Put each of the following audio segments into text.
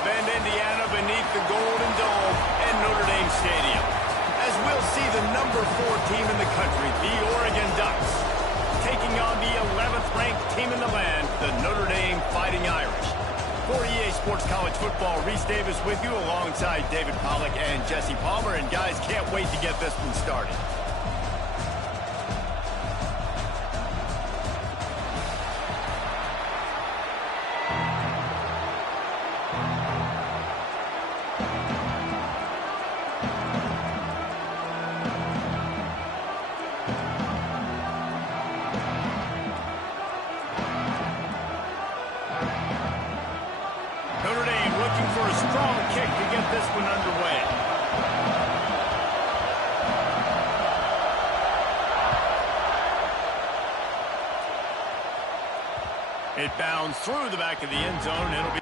Bend, Indiana, beneath the Golden Dome and Notre Dame Stadium, as we'll see the number 4 team in the country, the Oregon Ducks, taking on the 11th ranked team in the land, the Notre Dame Fighting Irish. For EA Sports College Football, Reese Davis with you alongside David Pollack and Jesse Palmer. And guys, can't wait to get this one started. For a strong kick to get this one underway. It bounds through the back of the end zone. It'll be back.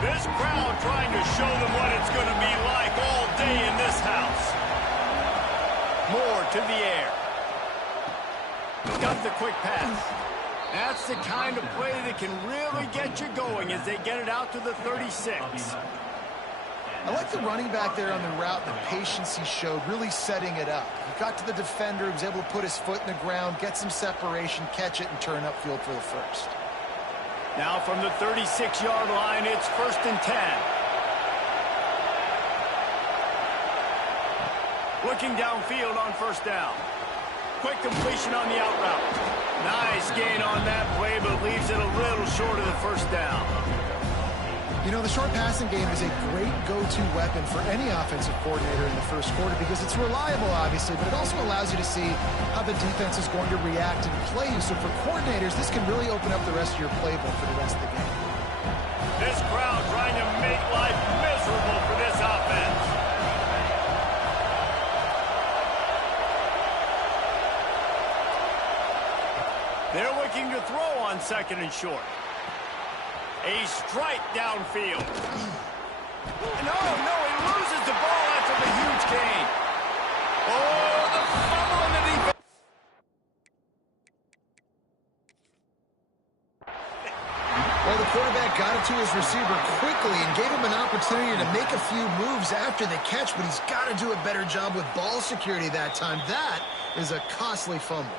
This crowd trying to show them what it's going to be like all day in this house. Moore to the air. Got the quick pass. That's the kind of play that can really get you going as they get it out to the 36. I like the running back there on the route, the patience he showed, really setting it up. He got to the defender, he was able to put his foot in the ground, get some separation, catch it, and turn upfield for the first. Now from the 36-yard line, it's 1st and 10. Looking downfield on 1st down. Quick completion on the out route. Nice gain on that play, but leaves it a little short of the 1st down. You know, the short passing game is a great go-to weapon for any offensive coordinator in the first quarter because it's reliable, obviously, but it also allows you to see how the defense is going to react and play you. So for coordinators, this can really open up the rest of your playbook for the rest of the game. This crowd trying to make life miserable for this offense. They're looking to throw on 2nd and short. A strike downfield. No, he loses the ball after the huge gain. Oh, the fumble in the defense. Well, the quarterback got it to his receiver quickly and gave him an opportunity to make a few moves after the catch, but he's got to do a better job with ball security that time. That is a costly fumble.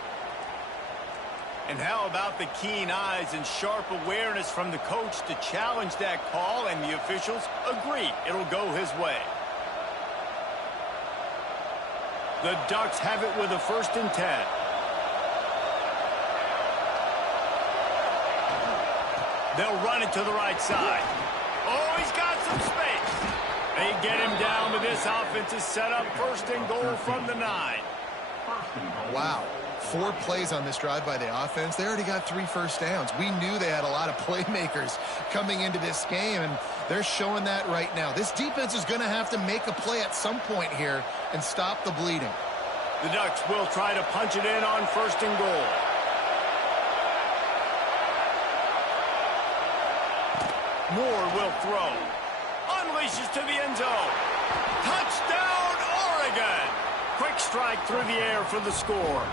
And how about the keen eyes and sharp awareness from the coach to challenge that call, and the officials agree it'll go his way. The Ducks have it with a 1st and 10. They'll run it to the right side. Oh, he's got some space. They get him down, but this offense is set up 1st and goal from the 9. Wow. 4 plays on this drive by the offense. They already got 3 first downs. We knew they had a lot of playmakers coming into this game, and they're showing that right now. This defense is going to have to make a play at some point here and stop the bleeding. The Ducks will try to punch it in on 1st and goal. Moore will throw. Unleashes to the end zone. Touchdown, Oregon! Quick strike through the air for the score.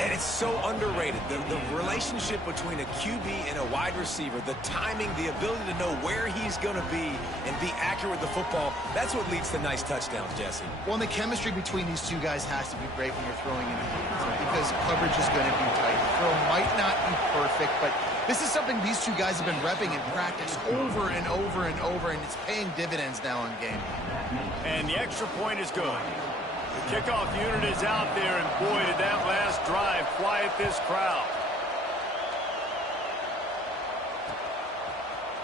And it's so underrated. The relationship between a QB and a wide receiver, the timing, the ability to know where he's going to be and be accurate with the football, that's what leads to nice touchdowns, Jesse. Well, and the chemistry between these two guys has to be great when you're throwing in the hands because coverage is going to be tight. The throw might not be perfect, but this is something these two guys have been repping in practice over and over and over, and it's paying dividends now in game. And the extra point is good. The kickoff unit is out there, and boy, did that last drive quiet this crowd.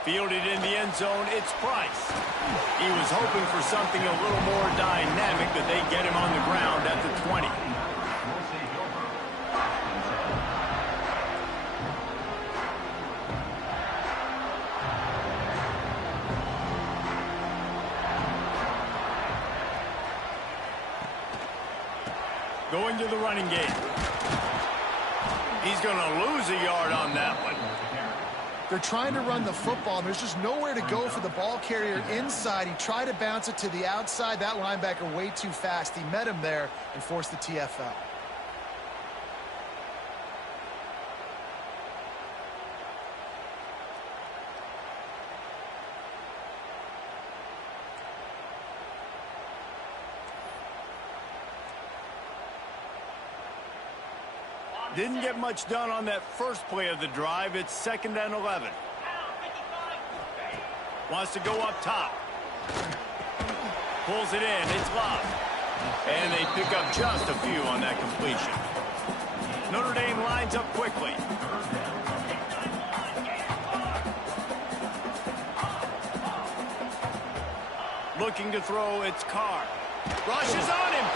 Fielded in the end zone, it's Price. He was hoping for something a little more dynamic, but they get him on the ground at the 20. Going to the running game. He's going to lose a yard on that one. They're trying to run the football, and there's just nowhere to go for the ball carrier inside. He tried to bounce it to the outside. That linebacker way too fast. He met him there and forced the TFL. Didn't get much done on that first play of the drive. It's 2nd and 11. Wants to go up top. Pulls it in. It's Love. And they pick up just a few on that completion. Notre Dame lines up quickly. Looking to throw. It's Carr. Rushes on him.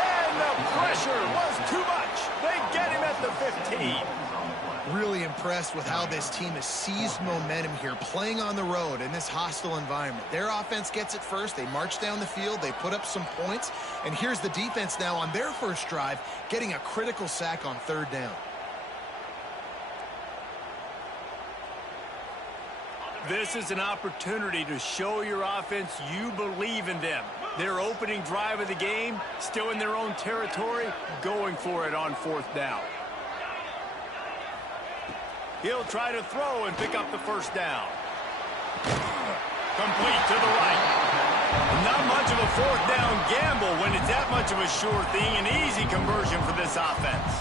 And the pressure was too much. They get him at the 15. Really impressed with how this team has seized momentum here, playing on the road in this hostile environment. Their offense gets it first. They march down the field. They put up some points. And here's the defense now on their first drive, getting a critical sack on 3rd down. This is an opportunity to show your offense you believe in them. Their opening drive of the game, still in their own territory, going for it on 4th down. He'll try to throw and pick up the 1st down. Complete to the right. Not much of a 4th down gamble when it's that much of a sure thing. An easy conversion for this offense.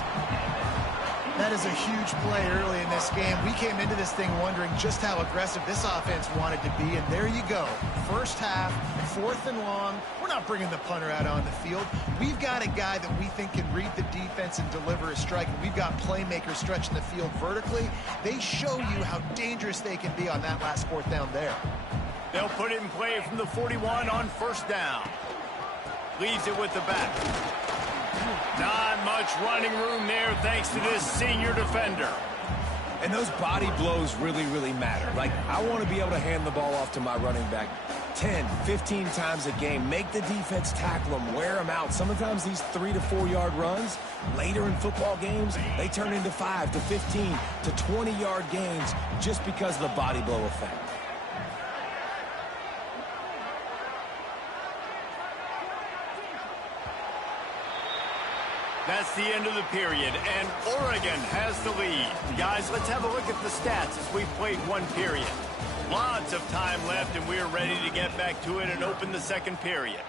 That is a huge play early in this game. We came into this thing wondering just how aggressive this offense wanted to be, and there you go. First half, 4th and long. We're not bringing the punter out on the field. We've got a guy that we think can read the defense and deliver a strike, and we've got playmakers stretching the field vertically. They show you how dangerous they can be on that last 4th down there. They'll put it in play from the 41 on 1st down. Leaves it with the back. Not much running room there thanks to this senior defender. And those body blows really, really matter. Like, I want to be able to hand the ball off to my running back 10, 15 times a game. Make the defense tackle them, wear them out. Sometimes these 3 to 4 yard runs, later in football games, they turn into 5 to 15 to 20 yard gains just because of the body blow effect. That's the end of the period, and Oregon has the lead. Guys, let's have a look at the stats as we've played one period. Lots of time left, and we're ready to get back to it and open the 2nd period.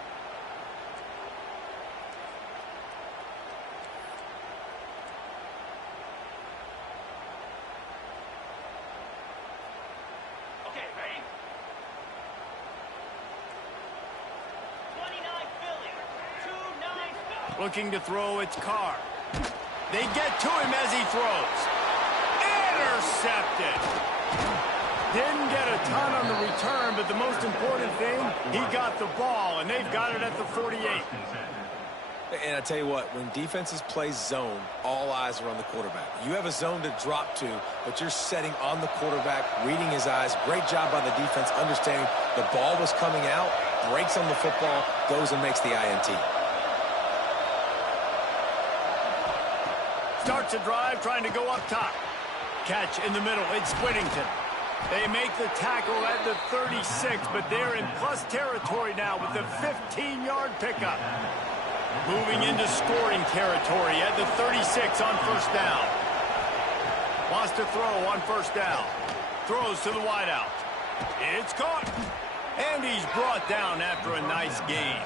Looking to throw, it's Carr. They get to him as he throws. Intercepted. Didn't get a ton on the return, but the most important thing, he got the ball, and they've got it at the 48. And I tell you what, when defenses play zone, all eyes are on the quarterback. You have a zone to drop to, but you're setting on the quarterback, reading his eyes. Great job by the defense, understanding the ball was coming out, breaks on the football, goes and makes the INT. Starts a drive, trying to go up top. Catch in the middle, it's Whittington. They make the tackle at the 36, but they're in plus territory now with the 15-yard pickup. Moving into scoring territory at the 36 on 1st down. Wants to throw on 1st down. Throws to the wideout. It's caught. And he's brought down after a nice gain.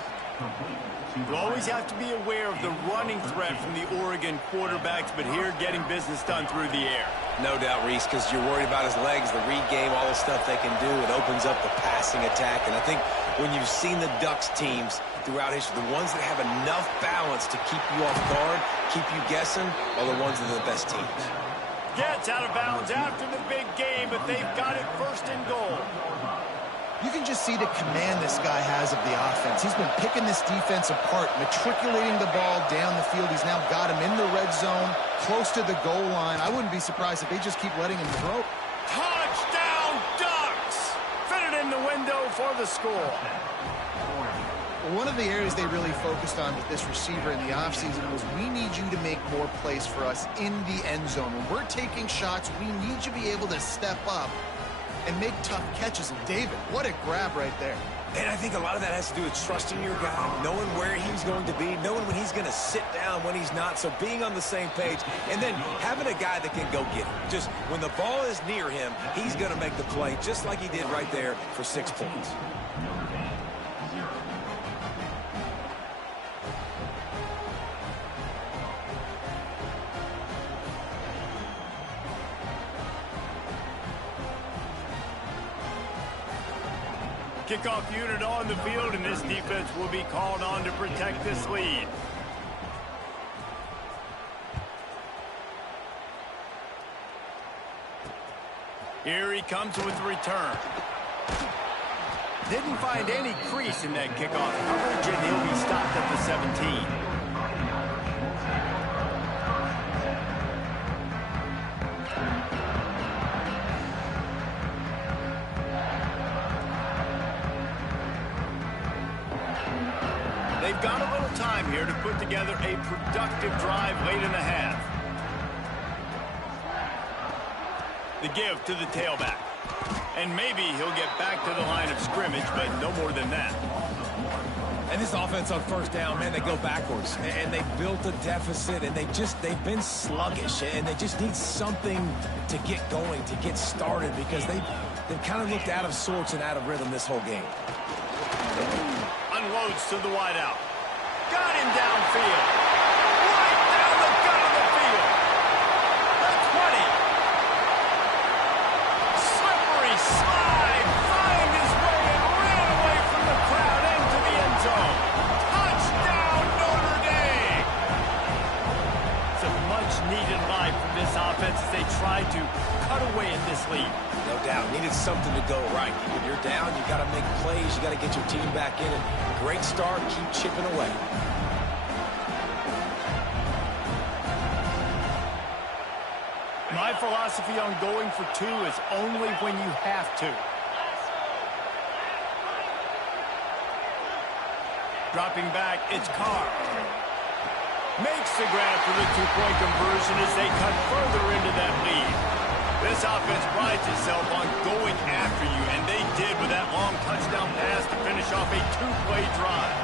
You always have to be aware of the running threat from the Oregon quarterbacks, but here getting business done through the air. No doubt, Reese, because you're worried about his legs, the read game, all the stuff they can do. It opens up the passing attack, and I think when you've seen the Ducks teams throughout history, the ones that have enough balance to keep you off guard, keep you guessing, are the ones that are the best teams. Gets out of bounds after the big game, but they've got it first and goal. You can just see the command this guy has of the offense. He's been picking this defense apart, matriculating the ball down the field. He's now got him in the red zone, close to the goal line. I wouldn't be surprised if they just keep letting him throw. Touchdown, Ducks! Fitted in the window for the score. One of the areas they really focused on with this receiver in the offseason was we need you to make more plays for us in the end zone. When we're taking shots, we need you to be able to step up and make tough catches. And David, what a grab right there. And I think a lot of that has to do with trusting your guy, knowing where he's going to be, knowing when he's going to sit down, when he's not, so being on the same page, and then having a guy that can go get it. Just when the ball is near him, he's going to make the play, just like he did right there for 6 points. Kickoff unit on the field, and this defense will be called on to protect this lead. Here he comes with the return. Didn't find any crease in that kickoff coverage, and he'll be stopped at the 17. They've got a little time here to put together a productive drive late in the half. The give to the tailback. And maybe he'll get back to the line of scrimmage, but no more than that. And this offense on first down, man, they go backwards. And they built a deficit, and they've been sluggish. And they just need something to get going, to get started, because they've kind of looked out of sorts and out of rhythm this whole game. Unloads to the wideout. Got him downfield. Right down the gut of the field. The 20. Slippery slide. Find his way and ran away from the crowd into the end zone. Touchdown, Notre Dame. It's a much-needed line from this offense as they try to cut away at this lead. No doubt. Needed something to go right. When you're down, you got to make plays. You got to get your team back in. And great start. Keep chipping away. My philosophy on going for 2 is only when you have to. Dropping back, it's Carr. Makes the grab for the 2-point conversion as they cut further into that lead. This offense prides itself on going after you, and they did with that long touchdown pass to finish off a 2-play drive.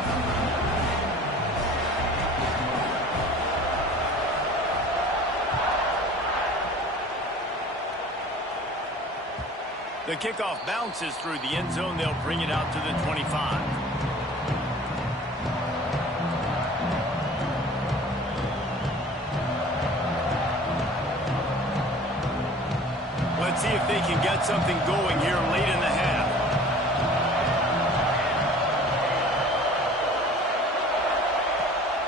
The kickoff bounces through the end zone. They'll bring it out to the 25. Let's see if they can get something going here late in the half.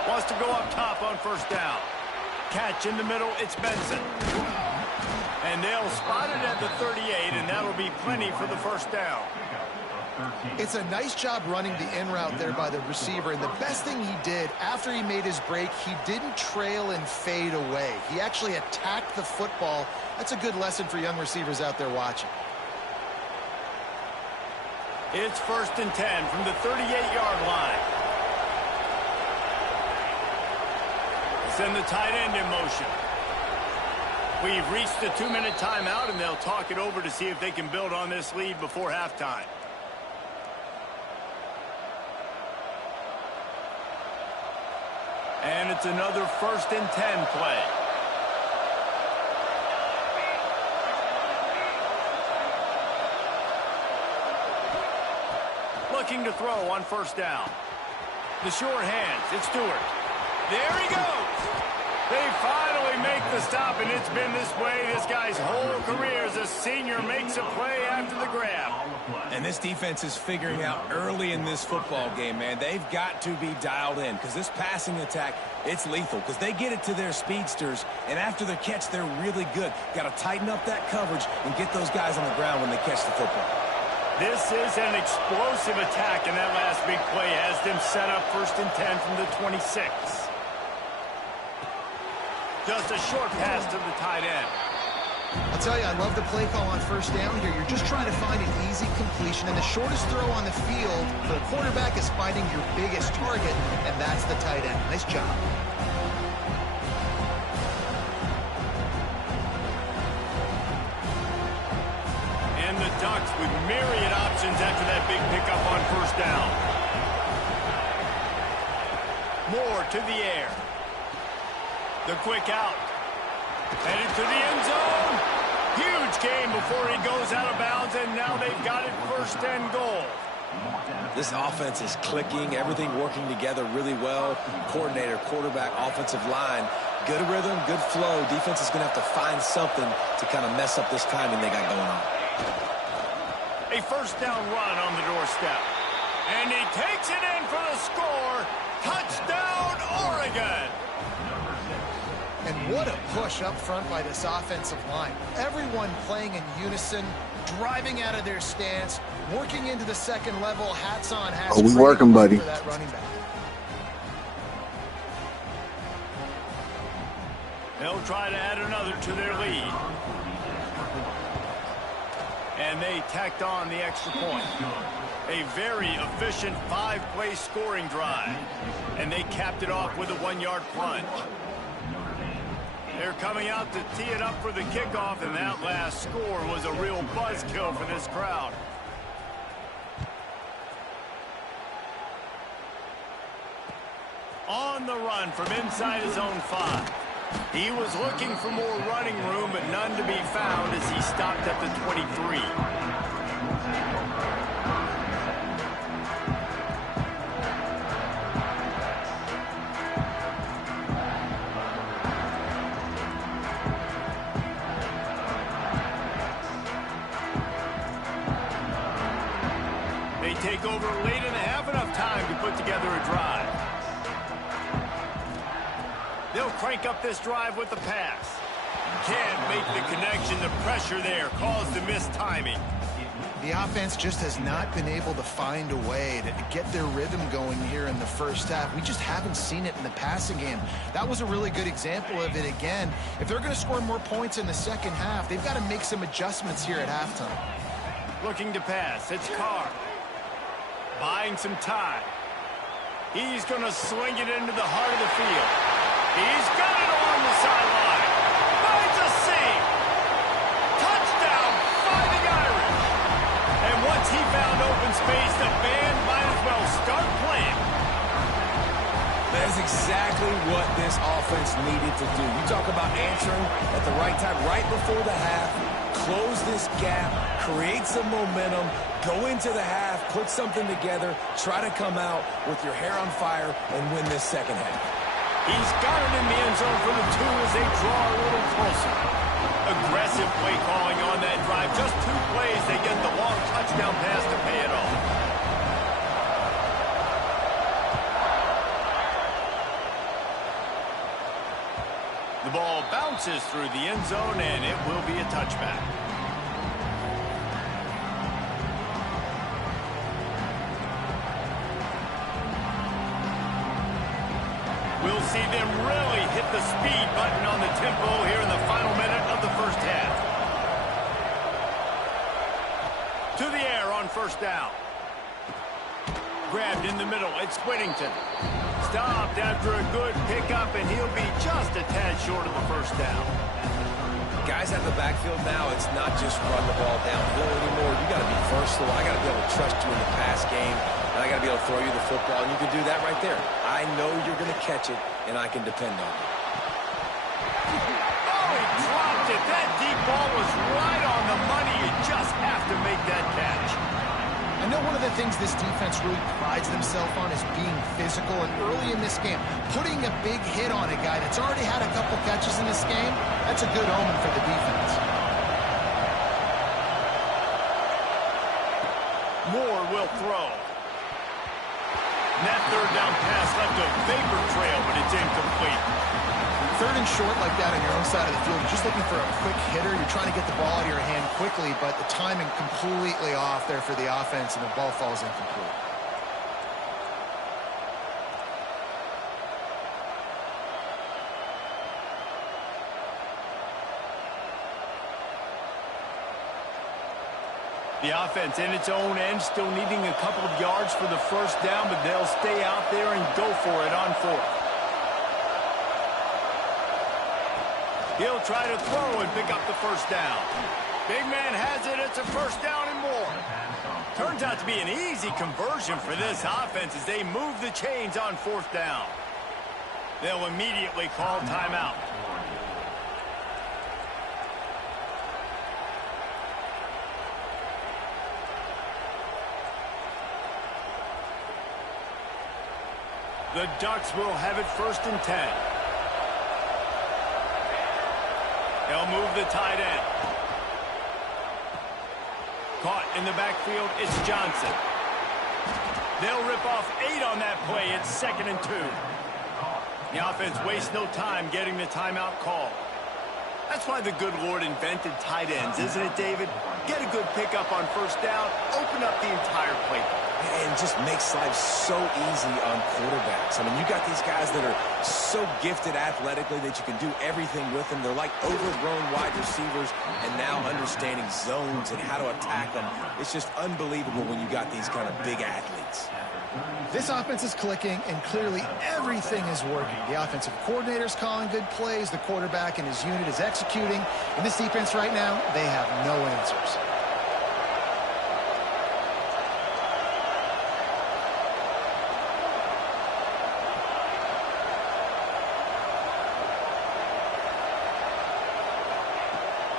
Wants to go up top on first down. Catch in the middle, it's Benson. And they'll spot it at the 38, and that'll be plenty for the first down. It's a nice job running the in route there by the receiver, and the best thing he did after he made his break, he didn't trail and fade away. He actually attacked the football. That's a good lesson for young receivers out there watching. It's 1st and 10 from the 38-yard line. Send the tight end in motion. We've reached the 2-minute timeout, and they'll talk it over to see if they can build on this lead before halftime. And it's another 1st and 10 play. Looking to throw on first down. The short hands, it's Stewart. There he goes. They finally make the the stop, and it's been this way this guy's whole career as a senior makes a play after the grab. And this defense is figuring out early in this football game, man. They've got to be dialed in because this passing attack, it's lethal because they get it to their speedsters, and after the catch, they're really good. Got to tighten up that coverage and get those guys on the ground when they catch the football. This is an explosive attack, and that last big play has them set up 1st and 10 from the 26. Just a short pass to the tight end. I'll tell you, I love the play call on 1st down here. You're just trying to find an easy completion, and the shortest throw on the field for the quarterback is finding your biggest target, and that's the tight end. Nice job. And the Ducks with myriad options after that big pickup on 1st down. Moore to the air. The quick out. Headed to the end zone. Huge gain before he goes out of bounds, and now they've got it 1st and goal. This offense is clicking, everything working together really well. Coordinator, quarterback, offensive line, good rhythm, good flow. Defense is going to have to find something to kind of mess up this timing they got going on. A 1st down run on the doorstep. And he takes it in for the score. Touchdown, Oregon. And what a push up front by this offensive line. Everyone playing in unison, driving out of their stance, working into the second level, hats on, hats off. We working, buddy. For that running back. They'll try to add another to their lead. And they tacked on the extra point. A very efficient 5-play scoring drive. And they capped it off with a 1-yard plunge. They're coming out to tee it up for the kickoff, and that last score was a real buzzkill for this crowd. On the run from inside his own 5. He was looking for more running room, but none to be found as he stopped at the 23. They take over late in the half, enough time to put together a drive. They'll crank up this drive with the pass. Can't make the connection. The pressure there caused the missed timing. The offense just has not been able to find a way to get their rhythm going here in the 1st half. We just haven't seen it in the passing game. That was a really good example of it again. If they're going to score more points in the 2nd half, they've got to make some adjustments here at halftime. Looking to pass. It's Carr. Buying some time. He's going to swing it into the heart of the field. He's got it along the sideline. Finds a seam. Touchdown, Fighting Irish. And once he found open space, the band might as well start playing. That's exactly what this offense needed to do. You talk about answering at the right time, right before the half, close this gap, create some momentum, go into the half, put something together, try to come out with your hair on fire and win this 2nd half. He's got it in the end zone for the 2 as they draw a little closer. Aggressive play calling on that drive. Just 2 plays, they get the long touchdown pass to pay it off. The ball bounces through the end zone, and it will be a touchback. We'll see them really hit the speed button on the tempo here in the final minute of the 1st half. To the air on 1st down. Grabbed in the middle. It's Whittington. Stopped after a good pickup, and he'll be just a tad short of the 1st down. Guys at the backfield now, it's not just run the ball downhill anymore. You got to be versatile. I got to be able to trust you in the pass game, and I got to be able to throw you the football, and you can do that right there. I know you're going to catch it, and I can depend on it. Oh, he dropped it. That deep ball was right on the money. You just have to make that catch. I I know one of the things this defense really prides themselves on is being physical, and early in this game, putting a big hit on a guy that's already had a couple catches in this game, that's a good omen for the defense. Moore will throw. And that third down pass left a vapor trail, but it's incomplete. Third and short like that on your own side of the field, you're just looking for a quick hitter. You're trying to get the ball out of your hand quickly, but the timing completely off there for the offense, and the ball falls incomplete. The offense in its own end, still needing a couple of yards for the first down, but they'll stay out there and go for it on fourth. He'll try to throw and pick up the first down. Big man has it. It's a first down and more. Turns out to be an easy conversion for this offense as they move the chains on fourth down. They'll immediately call timeout. The Ducks will have it 1st and 10. They'll move the tight end. Caught in the backfield, it's Johnson. They'll rip off 8 on that play. It's 2nd and 2. The offense wastes no time getting the timeout call. That's why the good Lord invented tight ends, isn't it, David? Get a good pickup on first down, open up the entire playbook. And just makes life so easy on quarterbacks. I mean, you got these guys that are so gifted athletically that you can do everything with them. They're like overgrown wide receivers, and now understanding zones and how to attack them. It's just unbelievable when you got these kind of big athletes. This offense is clicking, and clearly everything is working. The offensive coordinator's calling good plays. The quarterback and his unit is executing. In this defense right now, they have no answers.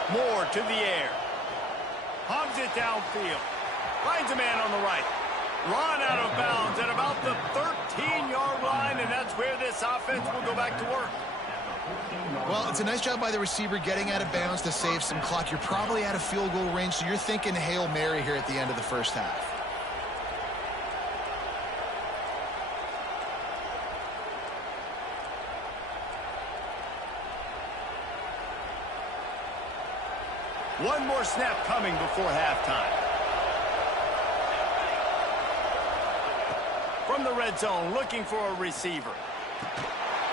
Moore to the air. Hogs it downfield. Finds a man on the right. Run out of bounds at about the 13-yard line, and that's where this offense will go back to work. Well, it's a nice job by the receiver getting out of bounds to save some clock. You're probably out of field goal range, so you're thinking Hail Mary here at the end of the first half. One more snap coming before halftime. From the red zone, looking for a receiver.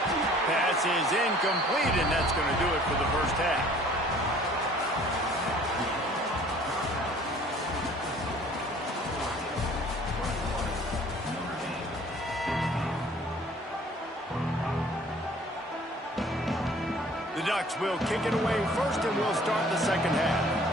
Pass is incomplete, and that's going to do it for the first half. The Ducks will kick it away first, and we'll start the second half.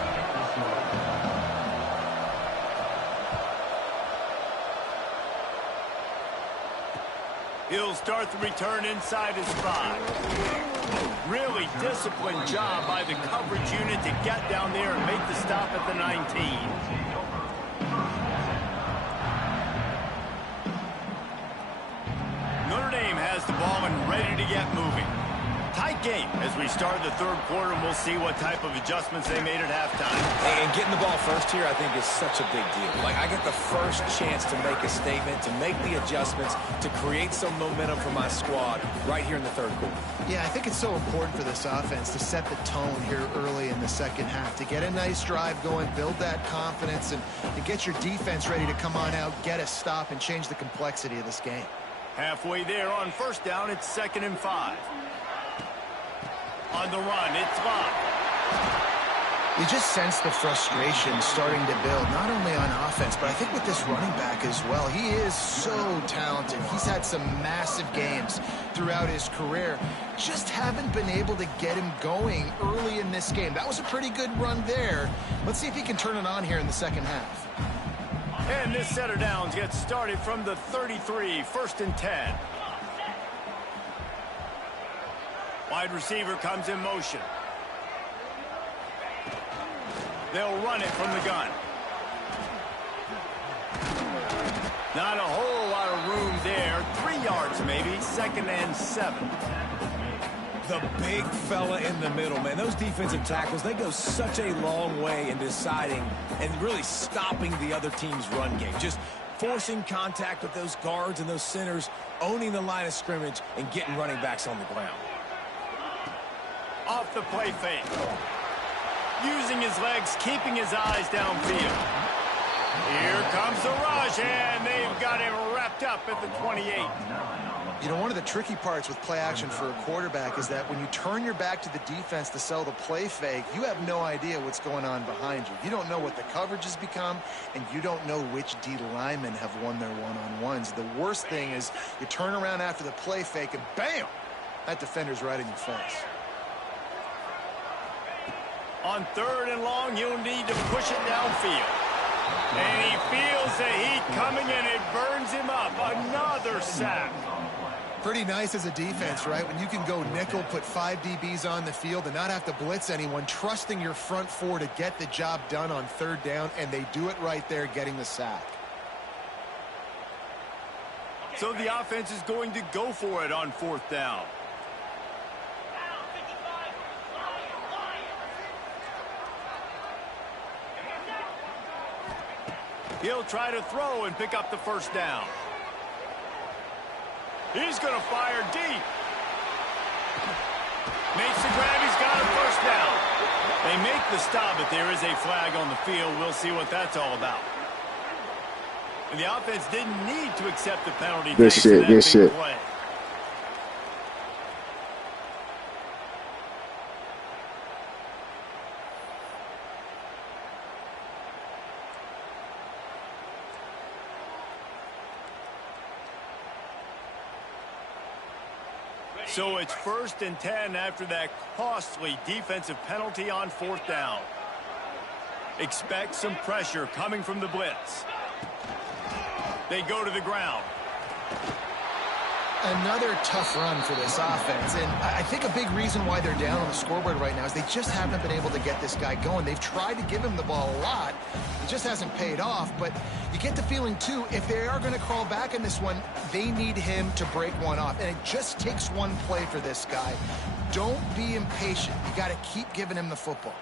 He'll start the return inside his 5. Really disciplined job by the coverage unit to get down there and make the stop at the 19. Notre Dame has the ball and ready to get moving. Tight game as we start the third quarter, and we'll see what type of adjustments they made at halftime. And getting the ball first here, I think, is such a big deal. Like, I get the first chance to make a statement, to make the adjustments, to create some momentum for my squad right here in the third quarter. Yeah, I think it's so important for this offense to set the tone here early in the second half, to get a nice drive going, build that confidence, and to get your defense ready to come on out, get a stop, and change the complexity of this game. Halfway there on first down, it's 2nd and 5. On the run, it's Locke. You just sense the frustration starting to build, not only on offense, but I think with this running back as well. He is so talented. He's had some massive games throughout his career. Just haven't been able to get him going early in this game. That was a pretty good run there. Let's see if he can turn it on here in the second half. And this set of downs gets started from the 33, 1st and 10. Wide receiver comes in motion. They'll run it from the gun. Not a whole lot of room there. 3 yards maybe. 2nd and 7. The big fella in the middle, man. Those defensive tackles, they go such a long way in deciding and really stopping the other team's run game. Just forcing contact with those guards and those centers, owning the line of scrimmage, and getting running backs on the ground. Off the play fake. Using his legs, keeping his eyes downfield. Here comes the rush, and they've got him wrapped up at the 28. You know, one of the tricky parts with play action for a quarterback is that when you turn your back to the defense to sell the play fake, you have no idea what's going on behind you. You don't know what the coverage has become, and you don't know which D linemen have won their one-on-ones. The worst thing is you turn around after the play fake, and bam! That defender's right in your face. On 3rd and long, he'll need to push it downfield. And he feels the heat coming, and it burns him up. Another sack. Pretty nice as a defense, right? When you can go nickel, put 5 DBs on the field and not have to blitz anyone, trusting your front 4 to get the job done on 3rd down, and they do it right there, getting the sack. So the offense is going to go for it on 4th down. He'll try to throw and pick up the 1st down. He's going to fire deep. Makes the grab. He's got a 1st down. They make the stop, but there is a flag on the field. We'll see what that's all about. And the offense didn't need to accept the penalty. Good shit, good shit. Play. So it's 1st and 10 after that costly defensive penalty on 4th down. Expect some pressure coming from the blitz. They go to the ground. Another tough run for this offense, and I think a big reason why they're down on the scoreboard right now is they just haven't been able to get this guy going. They've tried to give him the ball a lot. It just hasn't paid off, but you get the feeling, too, if they are going to crawl back in this one, they need him to break one off, and it just takes one play for this guy. Don't be impatient. You got to keep giving him the football.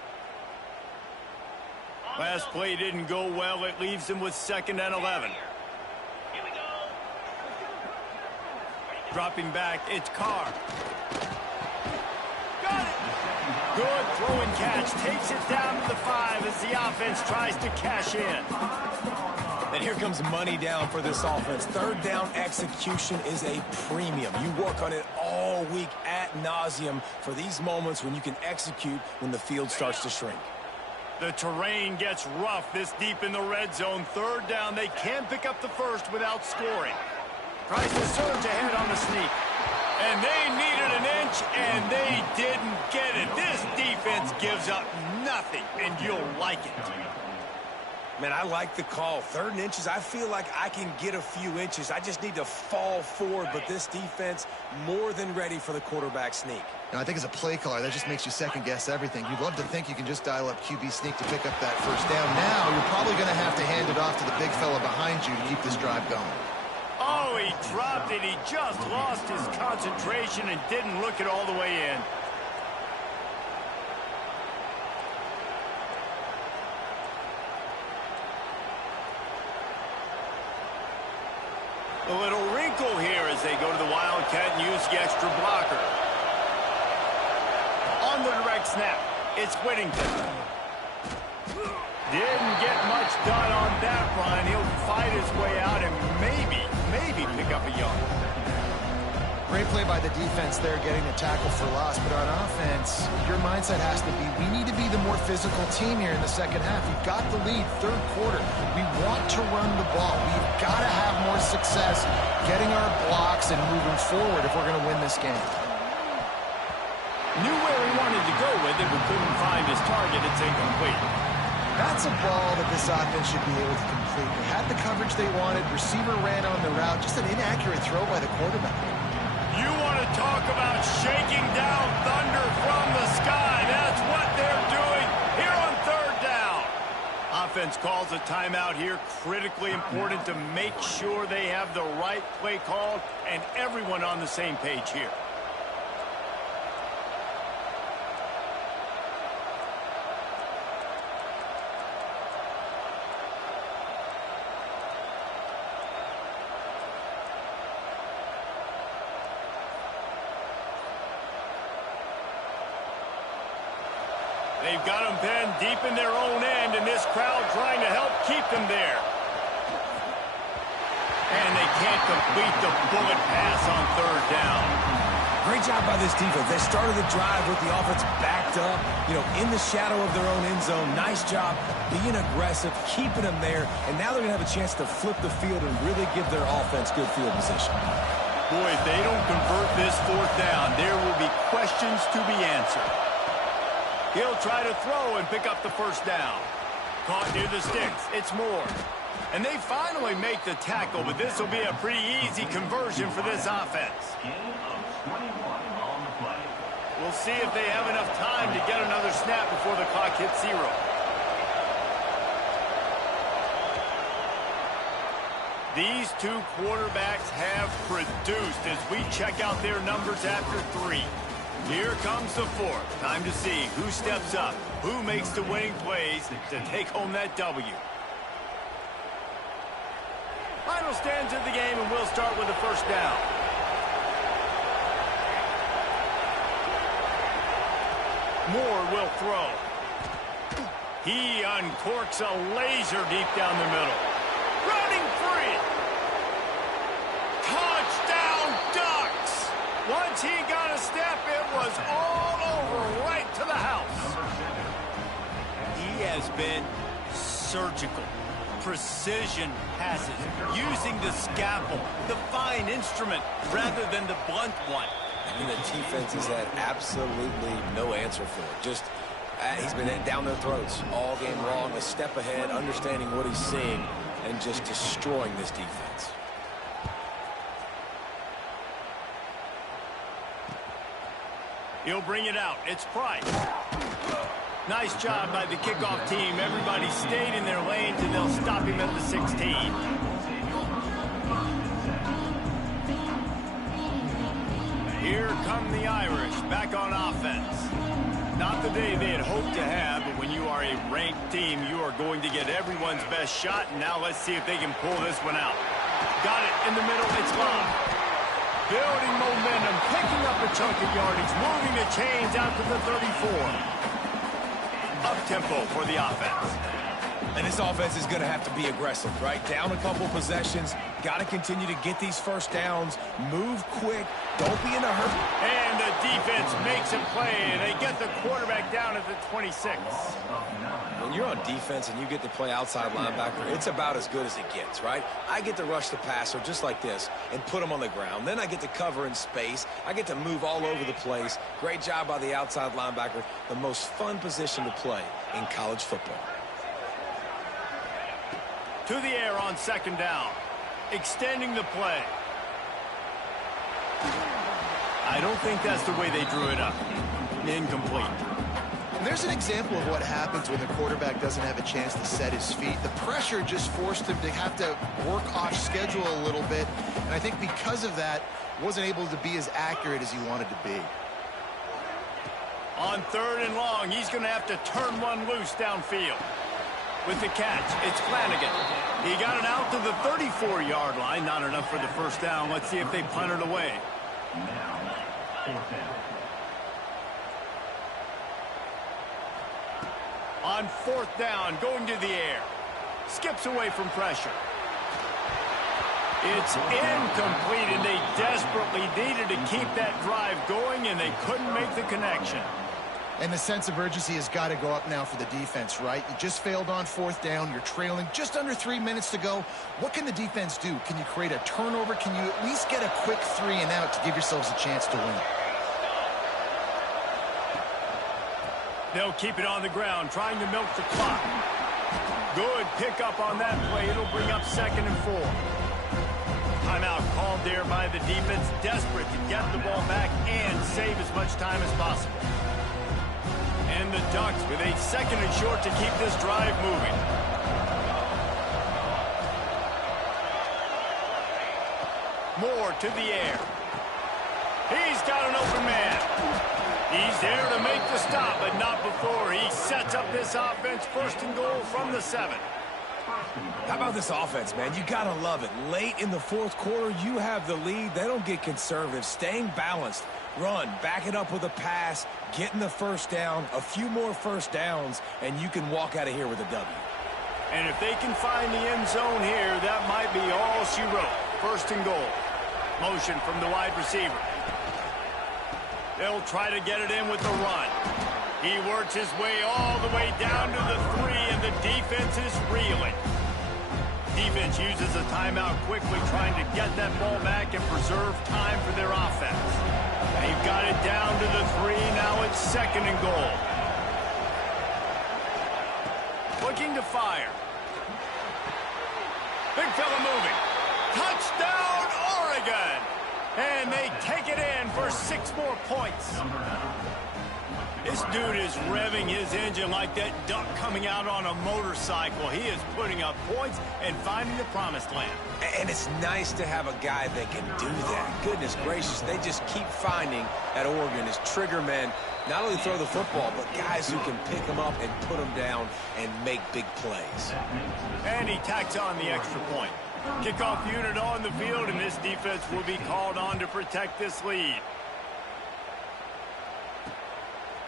Last play didn't go well. It leaves him with 2nd and 11. Dropping back, it's Carr. Got it! Good throw and catch. Takes it down to the 5 as the offense tries to cash in. And here comes money down for this offense. 3rd down execution is a premium. You work on it all week ad nauseum for these moments when you can execute when the field starts to shrink. The terrain gets rough this deep in the red zone. 3rd down, they can't pick up the 1st without scoring. Tries to surge ahead on the sneak. And they needed an inch, and they didn't get it. This defense gives up nothing, and you'll like it. Man, I like the call. 3rd and inches, I feel like I can get a few inches. I just need to fall forward, but this defense more than ready for the quarterback sneak. Now, I think as a play caller, that just makes you second-guess everything. You'd love to think you can just dial up QB sneak to pick up that 1st down. Now, you're probably going to have to hand it off to the big fella behind you to keep this drive going. Oh, he dropped it. He just lost his concentration and didn't look it all the way in. A little wrinkle here as they go to the Wildcat and use the extra blocker. On the direct snap, it's Whittington. Didn't get much done on that run. He'll fight his way out and maybe pick up a yard. Great play by the defense there, getting the tackle for loss. But on offense, your mindset has to be, we need to be the more physical team here in the 2nd half. We've got the lead, 3rd quarter. We want to run the ball. We've got to have more success getting our blocks and moving forward if we're going to win this game. Knew where he wanted to go with it, but couldn't find his target. It's incomplete. That's a ball that this offense should be able to complete. They had the coverage they wanted. Receiver ran on the route. Just an inaccurate throw by the quarterback. You want to talk about shaking down thunder from the sky. That's what they're doing here on 3rd down. Offense defense calls a timeout here. Critically important to make sure they have the right play called and everyone on the same page here. They've got them pinned deep in their own end, and this crowd trying to help keep them there. And they can't complete the bullet pass on third down. Great job by this defense. They started the drive with the offense backed up, in the shadow of their own end zone. Nice job being aggressive, keeping them there, and now they're going to have a chance to flip the field and really give their offense good field position. Boy, if they don't convert this fourth down, there will be questions to be answered. He'll try to throw and pick up the first down. Caught near the sticks. It's Moore. And they finally make the tackle, but this will be a pretty easy conversion for this offense. We'll see if they have enough time to get another snap before the clock hits 0. These two quarterbacks have produced as we check out their numbers after 3. Here comes the fourth. Time to see who steps up, who makes the winning plays to take home that W. Final stands of the game, and we'll start with the first down. Moore will throw. He uncorks a laser deep down the middle. Running free. Touchdown Ducks. Once he got a step, it was all over right to the house. He has been surgical. Precision passes, using the scalpel, the fine instrument, rather than the blunt one. And the defense has had absolutely no answer for it. Just, he's been down their throats all game long, a step ahead, understanding what he's seeing, and just destroying this defense. He'll bring it out. It's Price. Nice job by the kickoff team. Everybody stayed in their lanes, and they'll stop him at the 16. Here come the Irish back on offense. Not the day they had hoped to have, but when you are a ranked team, you are going to get everyone's best shot. And now let's see if they can pull this one out. Got it in the middle. It's Love. Building momentum, picking up a chunk of yardage, moving the chains out to the 34. Up-tempo for the offense. And this offense is going to have to be aggressive, right? Down a couple possessions. Got to continue to get these first downs. Move quick. Don't be in a hurry. And the defense makes a play. They get the quarterback down at the 26. When you're on defense and you get to play outside linebacker, it's about as good as it gets, right? I get to rush the passer just like this and put him on the ground. Then I get to cover in space. I get to move all over the place. Great job by the outside linebacker. The most fun position to play in college football. To the air on second down. Extending the play. I don't think that's the way they drew it up. Incomplete. And there's an example of what happens when the quarterback doesn't have a chance to set his feet. The pressure just forced him to have to work off schedule a little bit. And I think because of that, wasn't able to be as accurate as he wanted to be. On third and long, he's going to have to turn one loose downfield. With the catch, it's Flanagan. He got it out to the 34-yard line. Not enough for the first down. Let's see if they punt it away. On fourth down, going to the air. Skips away from pressure. It's incomplete, and they desperately needed to keep that drive going, and they couldn't make the connection. And the sense of urgency has got to go up now for the defense, right? You just failed on fourth down. You're trailing just under 3 minutes to go. What can the defense do? Can you create a turnover? Can you at least get a quick 3 and out to give yourselves a chance to win? They'll keep it on the ground, trying to milk the clock. Good pickup on that play. It'll bring up 2nd and 4. Timeout called there by the defense, desperate to get the ball back and save as much time as possible. And the Ducks with a 2nd and short to keep this drive moving. More to the air. He's got an open man. He's there to make the stop, but not before he sets up this offense. First and goal from the 7. How about this offense, man? You got to love it. Late in the fourth quarter, you have the lead. They don't get conservative. Staying balanced. Run, back it up with a pass, getting the first down, a few more first downs, and you can walk out of here with a W. And if they can find the end zone here, that might be all she wrote. First and goal. Motion from the wide receiver. They'll try to get it in with the run. He works his way all the way down to the 3, and the defense is reeling. Defense uses a timeout quickly, trying to get that ball back and preserve time for their offense. They've got it down to the 3. Now it's second and goal. Looking to fire. Big fella moving. Touchdown, Oregon! And they take it in for 6 more points. This dude is revving his engine like that duck coming out on a motorcycle. He is putting up points and finding the promised land. And it's nice to have a guy that can do that. Goodness gracious, they just keep finding at Oregon is trigger men. Not only throw the football, but guys who can pick them up and put them down and make big plays. And he tacks on the extra point. Kickoff unit on the field, and this defense will be called on to protect this lead.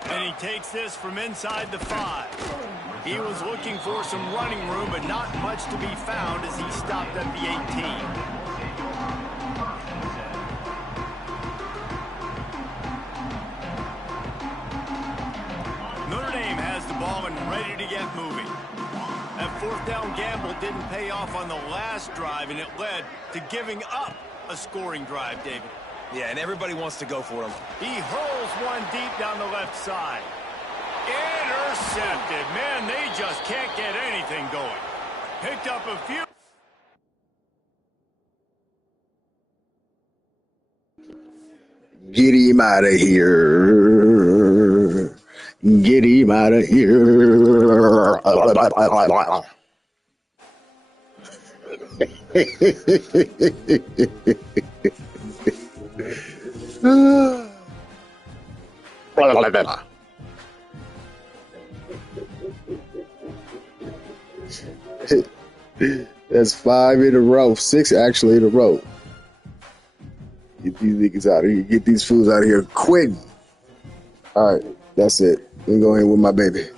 And he takes this from inside the 5. He was looking for some running room, but not much to be found as he stopped at the 18. Notre Dame has the ball and ready to get moving. That fourth down gamble didn't pay off on the last drive, and it led to giving up a scoring drive, David. Yeah, and everybody wants to go for him. He hurls one deep down the left side. Intercepted. Man, they just can't get anything going. Picked up a few. Get him out of here. Get him out of here. That's 5 in a row, 6 actually in a row. Get these niggas out of here. Get these fools out of here quick. All right, that's it. Let me go ahead with my baby.